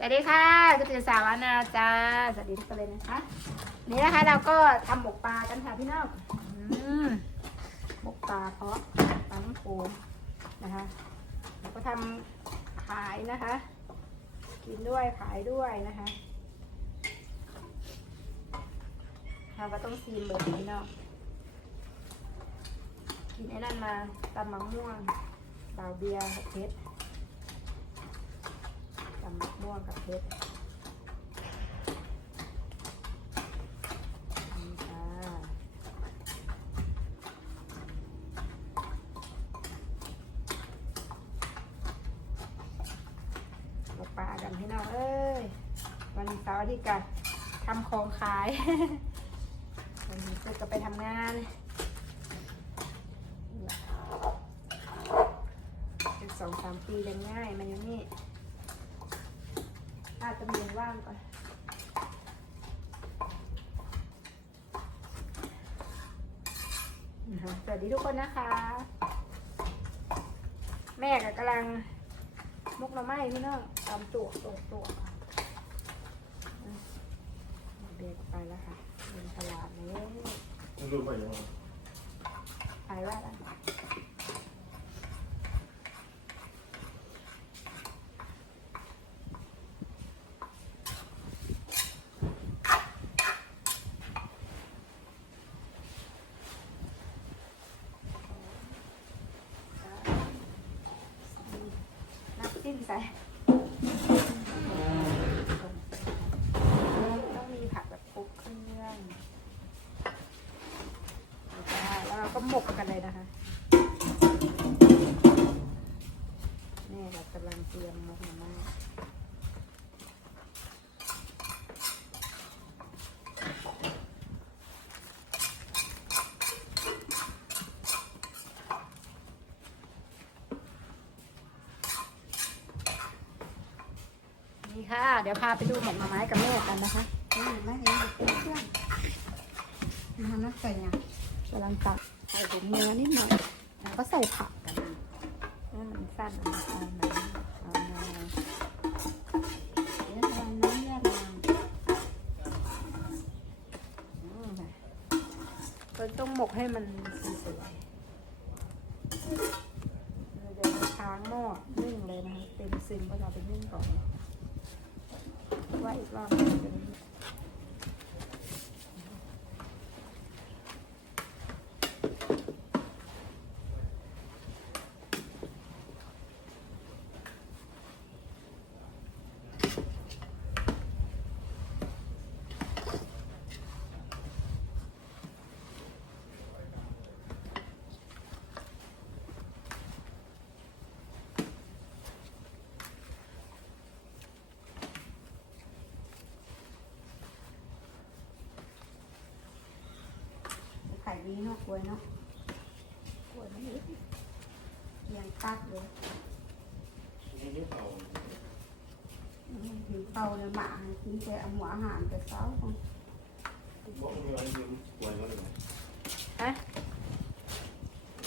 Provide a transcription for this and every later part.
สวัสดีค่ะกุฏิสาวานาจ้าสวัสดีทุกคนเลยนะคะ นี่นะคะเราก็ทำหมกปลากันค่ะพี่น้องหมกปลาเพาะปลาน้ำโขงนะคะเราก็ทำขายนะคะ กินด้วยขายด้วยนะคะเราก็ต้องซีมแบบนี้เนาะกินไอ้นั่นมาตำมะม่วงบาเบียร์กับเพช รตำมะม่วงกับเพชรนี่ค่ะเราปลากันพี่น้องเอ้ย วันเสาร์อาที่กันทำของขาย วันนี้ก็ไปทำงานอีกสองสามปีเลยง่ายมันอยังนี่ อาจจะมีว่างก่อนนะคะสวัสดีทุกคนนะคะ แม่ก็กำลังมุกหน่อไม้พี่น้องตามตัวตัวตัวอะเบียร์ก็ไปแล้วค่ะเป็นตลาดนี้มึงรู้ไหมยังไงขายว่าอะไรนับสิ้นใส่ต้องมีผักแบบครบเครื่องแล้วเราก็หมกกันเลยนะคะนี่เรากำลังเตรียมหมกหน่อไม้นี่ ค่ะ เดี๋ยวพาไปดูหมกหน่อไม้กับแม่กันนะคะนี่ไม่เห็นเป็นเครื่องมันนักใส่ยังกำลังตักใส่ถุงเนื้อนิดหน่อยแล้วก็ใส่ผักกันนะให้มันสั้นเอามาเอามาเดี๋ยวทำน้ำเลือดมาอืมค่ะเราต้องหมกให้มันสวยๆเราจะค้างหม้อนึ่งเลยนะคะเต็มซิมก็เราไปนึ่งก่อน ว่าอีกรอบ ด้ไข่ดีเนาะกล้วยเนาะขวดน้ำนิดยังตักเลยนี่นี่เป่าอืมหิวเป่าเลยหมากินแต่เอาหัวอาหารแต่เช้าของบอกมึงอะไรยืมป่วยมาเลยฮะ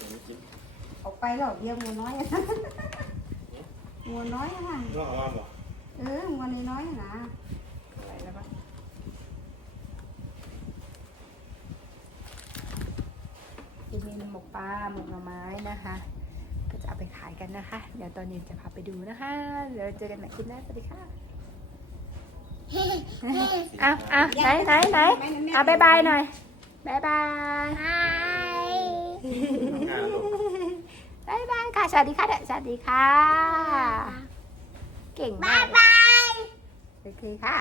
ไม่กินออกไปหรอกเดียวงัวน้อยอะงัวน้อยอะนะนอกบ้านบ่เอองัวน้อยๆอะนะ อะไรแล้วปะจะมี หมกปลาหมกหน่อไม้นะคะ ก็จะเอาไปขายกันนะคะ เดี๋ยวตอนเย็นจะพาไปดูนะคะ เดี๋ยวเจอกันใหม่คลิปหน้าสวัสดีค่ะอ้าวอ้าวไหนไหนไหนอะบายบายหน่อยบายบายงานลูกบายบายค่ะ สวัสดีค่ะเด็กสวัสดีค่ะ เก่งมากบายโอเคค่ะ